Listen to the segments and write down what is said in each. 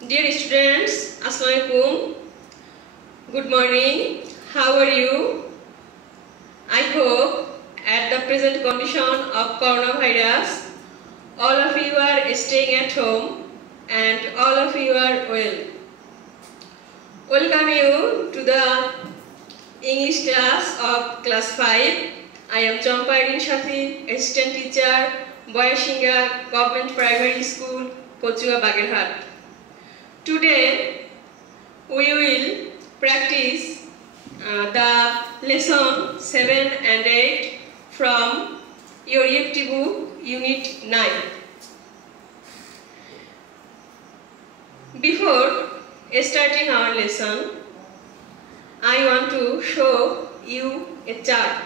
Dear students, Assalamualaikum. Good morning. How are you? I hope at the present condition of coronavirus, all of you are staying at home and all of you are well. Welcome you to the English class of class 5. I am Champa Sathi, assistant teacher, Boyashinga Government Primary School, Kochua Bagerhat. Today we will practice the lesson 7 and 8 from your EFT book unit 9. Before starting our lesson, I want to show you a chart.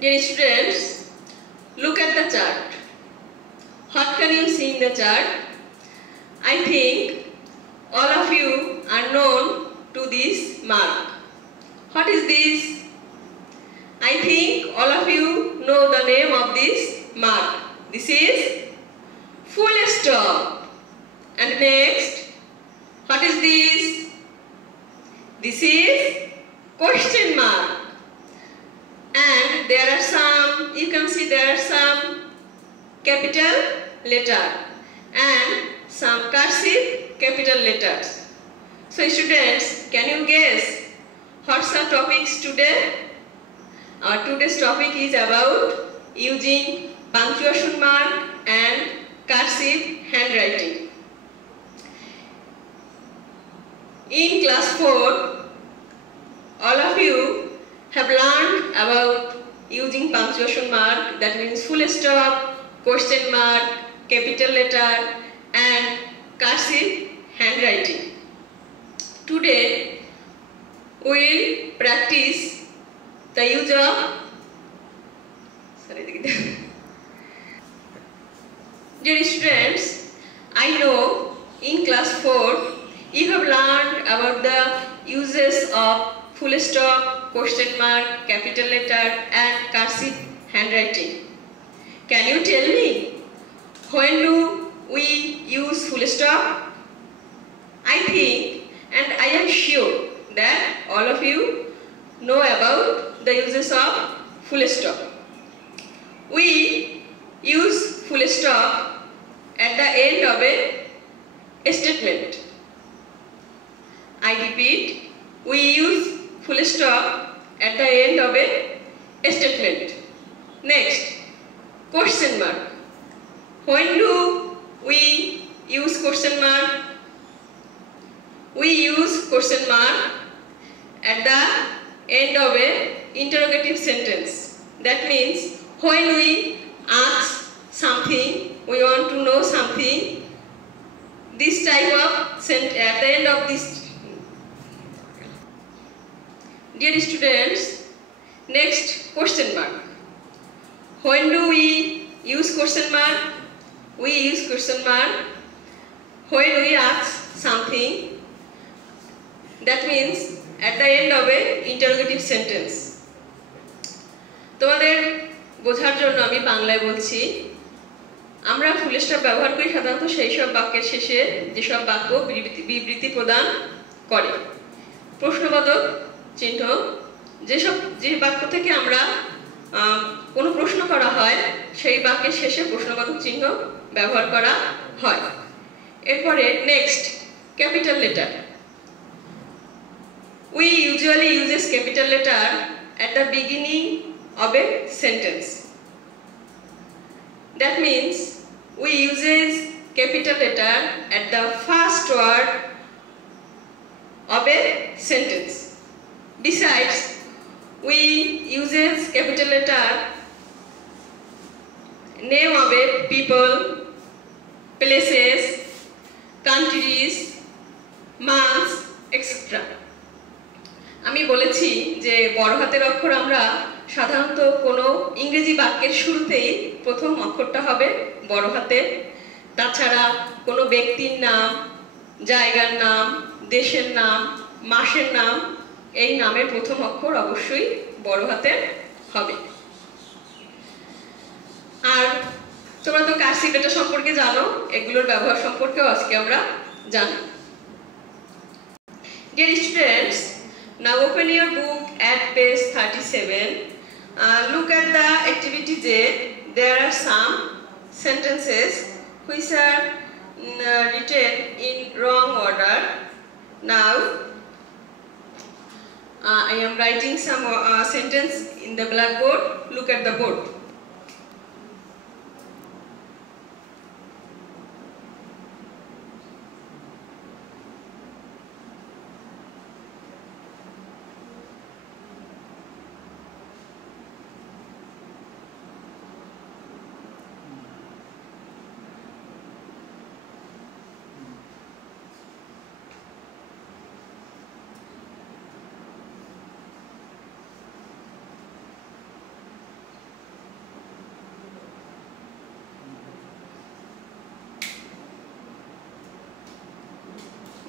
Dear students, look at the chart. What can you see in the chart? I think all of you are known to this mark. What is this? I think all of you know the name of this mark. This is full stop. And next, what is this? This is question mark. And there are some, you can see there are some capital letter and some cursive capital letters. So students, can you guess what's the topics today? Our today's topic is about using punctuation mark and cursive handwriting. In class 4, all of you have learned about using punctuation mark, that means full stop, question mark, capital letter and cursive handwriting. Today we will practice the use of Dear students, I know in class 4 you have learned about the uses of full stop, question mark, capital letter and cursive handwriting. Can you tell me when do we use full stop? I think and I am sure that all of you know about the uses of full stop. We use full stop at the end of a statement. I repeat, we use full stop at the end of a statement. Next, question mark. When do we use question mark? We use question mark at the end of a interrogative sentence. That means when we ask something, we want to know something, this type of sentence at the end of this. Dear students, next question mark. When do we use question mark? We use question mark when we ask something, that means at the end of a interrogative sentence. তোমাদের বোঝার জন্য আমি বাংলায় বলছি, আমরা full stop ব্যবহার করি সাধারণত সেই সব বাক্যের শেষে যেসব বাক্য বিবৃতি প্রদান করে। প্রশ্নবোধক চিহ্ন, যে বাক্য থেকে আমরা কোনো প্রশ্ন করা হয় সেই বাক্যের শেষে প্রশ্নবোধক চিহ্ন ব্যবহার করা হয়। এরপরে next, capital letter. We usually uses capital letter at the beginning of a sentence. That means we uses capital letter at the first word of a sentence. Besides, we uses capital letter name of a people, places, countries, months, etc. আমি বলেছি যে বড় হাতের অক্ষর আমরা সাধারণত কোনো ইংরেজি বাক্যের শুরুতেই প্রথম অক্ষরটা হবে বড় হাতের। তাছাড়া কোনো ব্যক্তির নাম, জায়গার নাম, দেশের নাম, মাসের নাম, এই নামের প্রথম অক্ষর অবশ্যই বড় হাতের হবে। আর তোমরা তো কার্সিভ লেটার সম্পর্কে জানো, এগুলোর ব্যবহার সম্পর্কেও আজকে আমরা জানি। Dear students, now open your book at page 37. Look at the activity J. There are some sentences which are written in wrong order. Now, I am writing some sentence in the blackboard. Look at the board.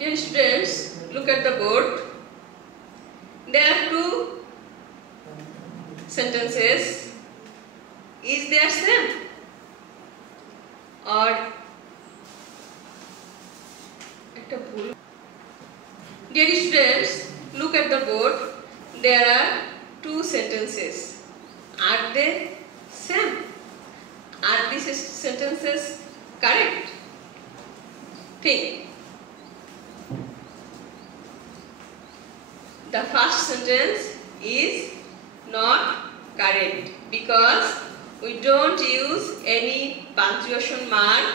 Dear students, look at the board. There are two sentences. Is there same? Or dear students, look at the board. There are two sentences. Are they same? Are these sentences correct? Think. The first sentence is not correct because we don't use any punctuation mark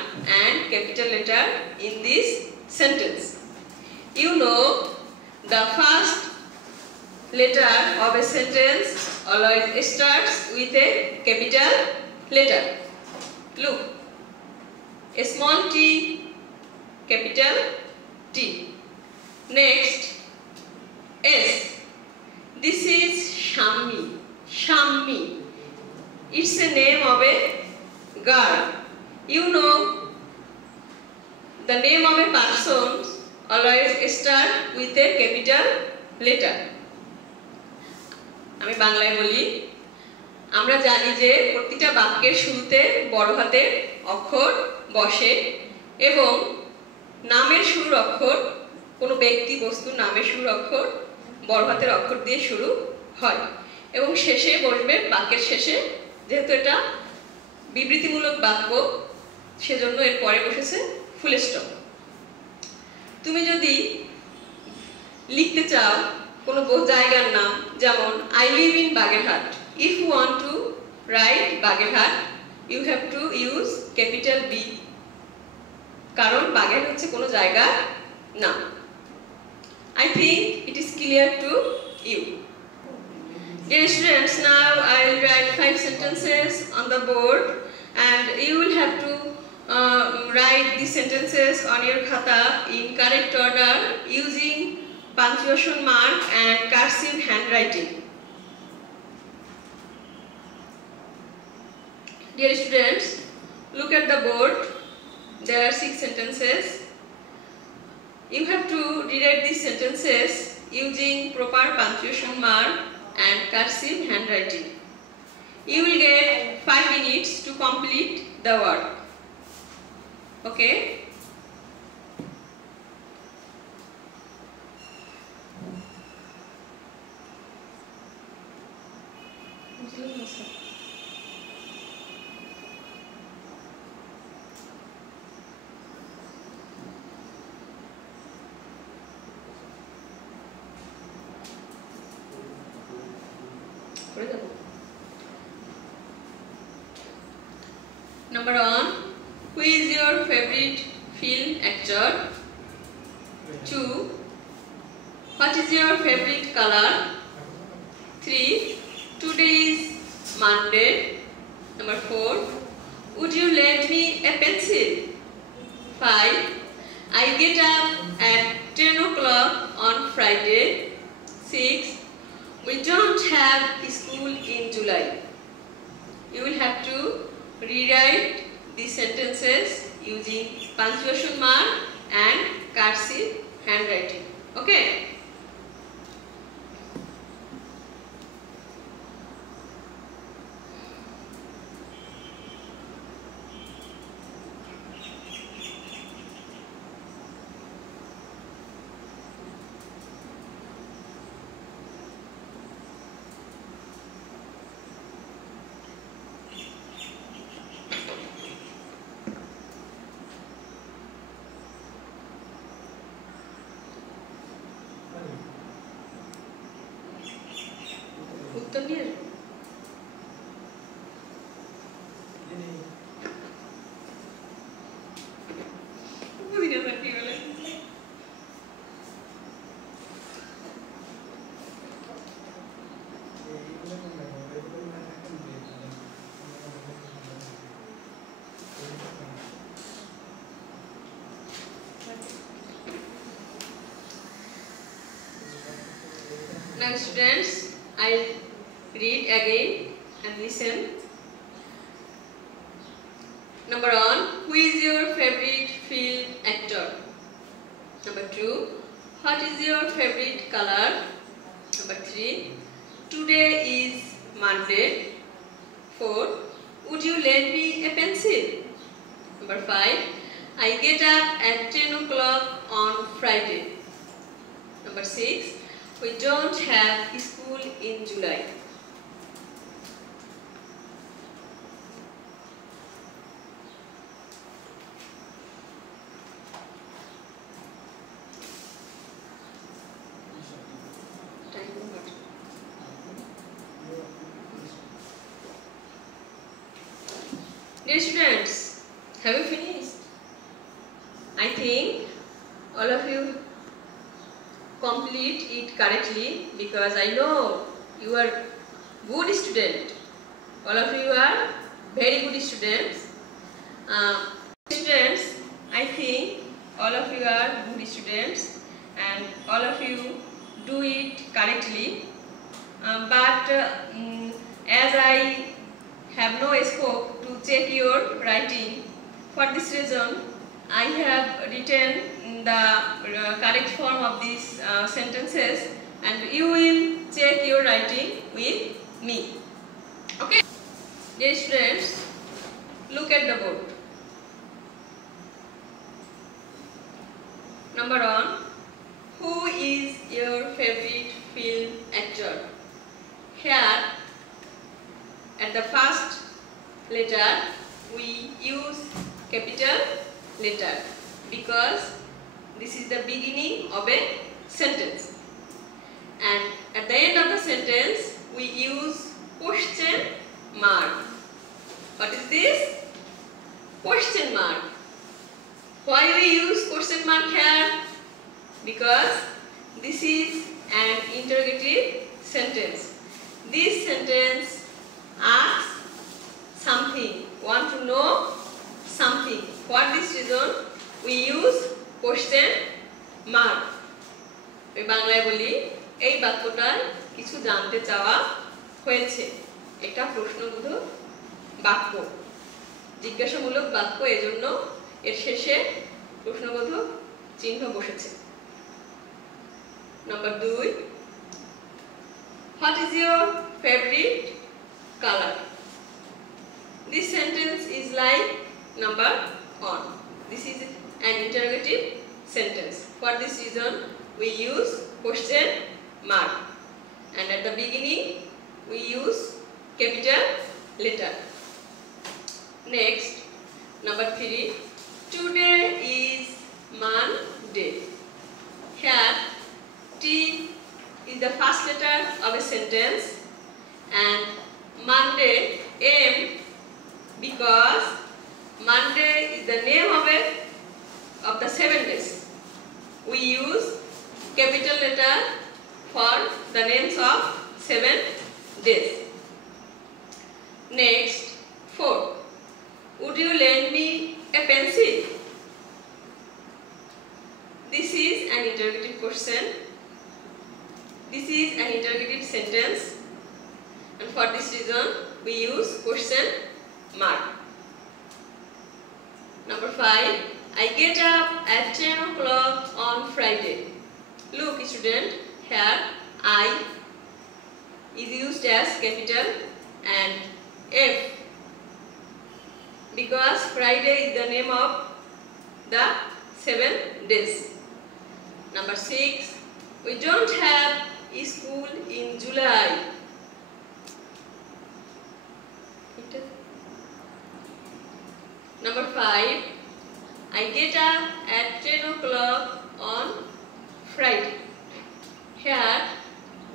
and capital letter in this sentence. You know, the first letter of a sentence always starts with a capital letter. Look, a small t, capital T. Next, S. This is Shammi. Shammi. It's a name of a girl. You know, the name of a person always start with a capital letter. আমি বাংলায় বলি, আমরা জানি যে প্রতিটা বাক্যের শুরুতে বড় হাতের অক্ষর বসে এবং নামের শুরুর অক্ষর, কোনো ব্যক্তি বস্তুর নামের শুরুর অক্ষর বড় হাতের অক্ষর দিয়ে শুরু হয় এবং শেষে বসবে বাক্যের শেষে। যেহেতু এটা বিবৃতিমূলক বাক্য, সেজন্য এর পরে বসেছে ফুল স্টপ। তুমি যদি লিখতে চাও কোনো জায়গার নাম, যেমন I live in Bagerhat, if you want to write Bagerhat you have to use capital B, কারণ বাগেরহাট হচ্ছে কোনো জায়গার নাম। I think it is clear to you. Dear students, now I will write 5 sentences on the board and you will have to write these sentences on your khata in correct order using punctuation mark and cursive handwriting. Dear students, look at the board. There are 6 sentences. You have to rewrite these sentences using proper punctuation mark and cursive handwriting. You will get 5 minutes to complete the work. Okay? Number 1, who is your favorite film actor? 2, what is your favorite color? 3, today is Monday. Number 4, would you lend me a pencil? 5, I get up at 10 o'clock on Friday. 6. We don't have school in July. You will have to rewrite these sentences using punctuation mark and cursive handwriting. Okay? उत्तर नहीं है बुद्धि नहीं सकती वाले Now students, I'll read again and listen. Number 1, who is your favorite film actor? Number 2, what is your favorite color? Number 3, today is Monday. 4, would you lend me a pencil? Number 5, I get up at 10 o'clock on Friday. Number 6, we don't have school in July. Dear students, have you finished? I think all of you complete it correctly because I know you are good student. All of you are very good students. Students, I think all of you are good students and all of you do it correctly. But as I have no scope to check your writing, for this reason I have written the correct form of these sentences and you will check your writing with me. Okay? Dear students, look at the board. Number 1, who is your favorite film actor? Here, at the first letter, we use capital letter because this is the beginning of a sentence. And at the end of the sentence, we use question mark. What is this? Question mark. Why we use question mark here? Because this is an interrogative sentence. This sentence asks something, want to know something. For this reason, we use question mark. আমি বাংলায় বলি এই বাক্যটার কিছু জানতে চাওয়া হয়েছে। এটা প্রশ্নবোধক বাক্য, জিজ্ঞাসামূলক বাক্য, এজন্য এর শেষে প্রশ্নবোধক চিহ্ন বসেছে। Number 2, what is your favorite color? This sentence is like number 1. This is an interrogative sentence. For this reason, we use question mark. And at the beginning, we use capital letter. Next, number 3. Today is Monday. Here, T is the first letter of a sentence and Monday, M, because Monday is the name of the 7 days. We use capital letter for the names of 7 days. Next, 4. Would you lend me a pencil? This is an interrogative question. This is For this reason, we use question mark. Number 5. I get up at 10 o'clock on Friday. Look student, here I is used as capital and F because Friday is the name of the 7 days. Number 6. We don't have school in July. Number 5. I get up at 10 o'clock on Friday. Here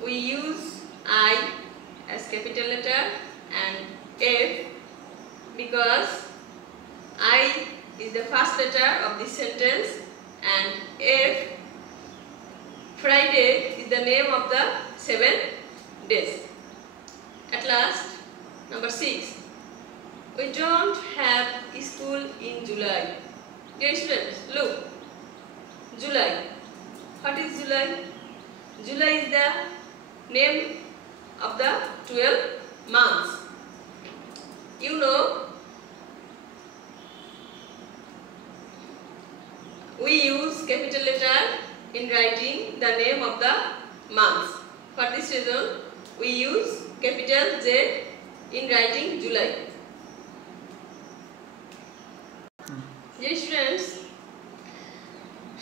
we use I as capital letter and F because I is the first letter of this sentence and F, Friday, is the name of the 7 days. At last, number 6. We don't have school in July. Dear students, look. July. What is July? July is the name of the 12 months. You know, we use capital letter in writing the name of the months. For this reason, we use capital J in writing July. Dear students,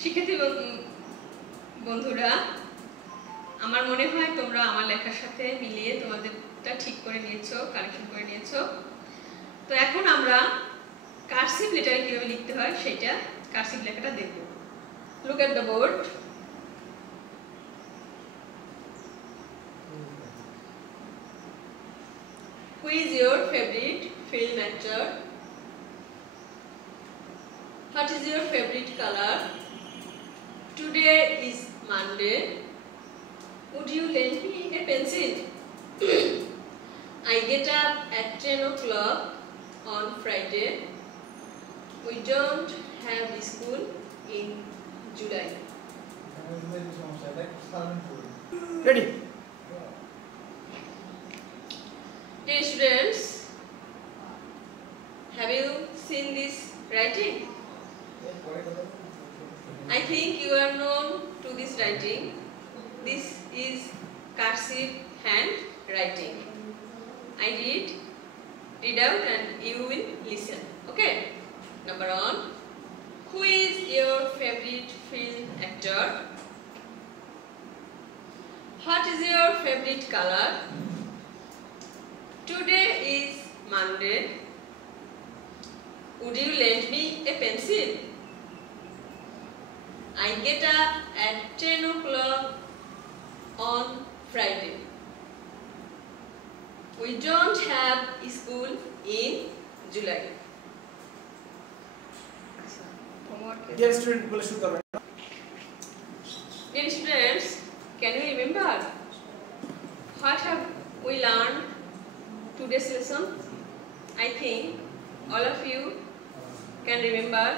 শিক্ষার্থী বন্ধুরা, আমার মনে হয় তোমরা আমার লেখার সাথে মিলিয়ে তোমাদেরটা ঠিক করে নিয়েছো, কারেকশন করে নিয়েছো। তো এখন আমরা কার্সিভ লেটারে কিভাবে লিখতে হয় সেটা কার্সিভ লেখাটা দেখব। Look at the board. Who is your favorite film actor? What is your favorite color? Today is Monday. Would you lend me a pencil? I get up at 10 o'clock on Friday. We don't have school in July. Ready? Dear students, have you seen this writing? I think you are known to this writing. This is cursive hand writing. I read out and you will listen. Okay? Number 1. Who is your favorite film actor? What is your favorite color? Today is Monday. Would you lend me a pencil? I get up at 10 o'clock on Friday. We don't have school in July. Dear student, बोले शुरू करो। Dear students, can you remember what have we learned today's lesson? I think all of you can remember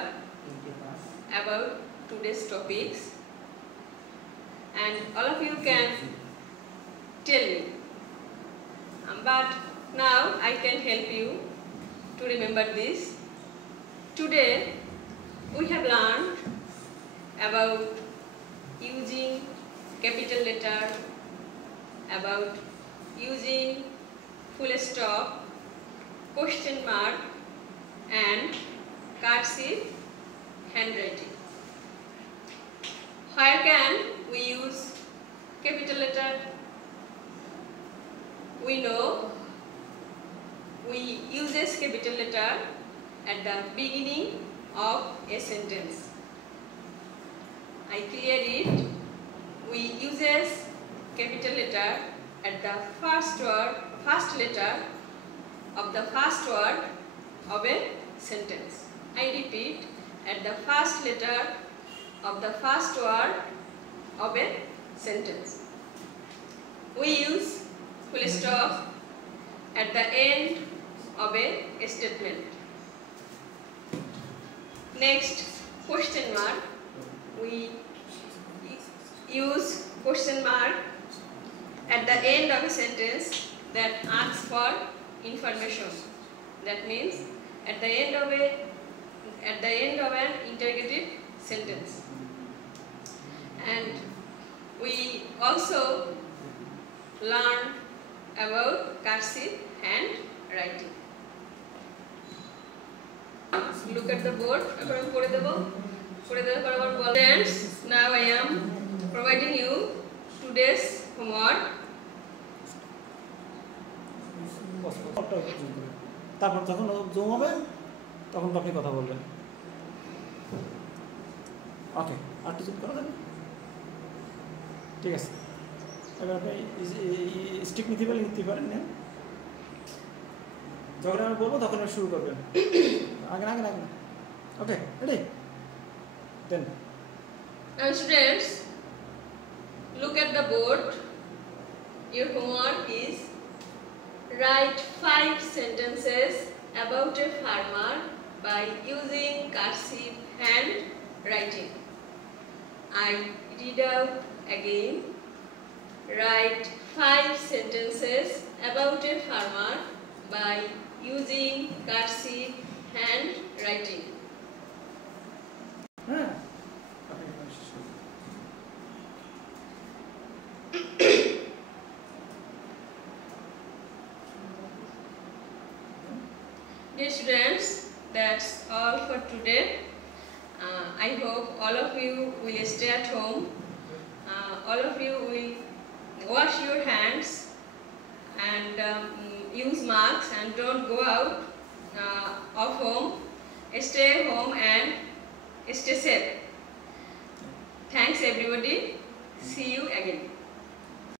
about today's topics and all of you can tell me. But now I can help you to remember this. Today we have learned about using capital letter, about using full stop, question mark and cursive handwriting. Where can we use capital letter? We know we uses capital letter at the beginning of a sentence. I clear it. We uses capital letter at the first letter of the first word of a sentence. I repeat, at the first letter of the first word of a sentence. We use full stop at the end of a statement. Next, question mark. We use question mark at the end of a sentence that asks for information. That means at the end of an interrogative sentence. And we also learned about cursive handwriting. Look at the board. Friends, now I am providing you today's homework. তারপর যখন zoom হবে তখন আপনি কথা বলবেন। ওকে, আর কিছু করা যাবে? ঠিক আছে, এবার আপনি স্টিক নিতে পারেন না? যখন আমি বলবো তখন শুরু করবেন। আগে। ওকে, ready? Then. Now students, look at the board. Your homework is write 5 sentences about a farmer by using cursive handwriting. I read out again. Write 5 sentences about a farmer by using cursive handwriting. Dear students, that's all for today. I hope all of you will stay at home. All of you will wash your hands and use masks and don't go out of home. Stay home and stay safe. Thanks everybody. See you again.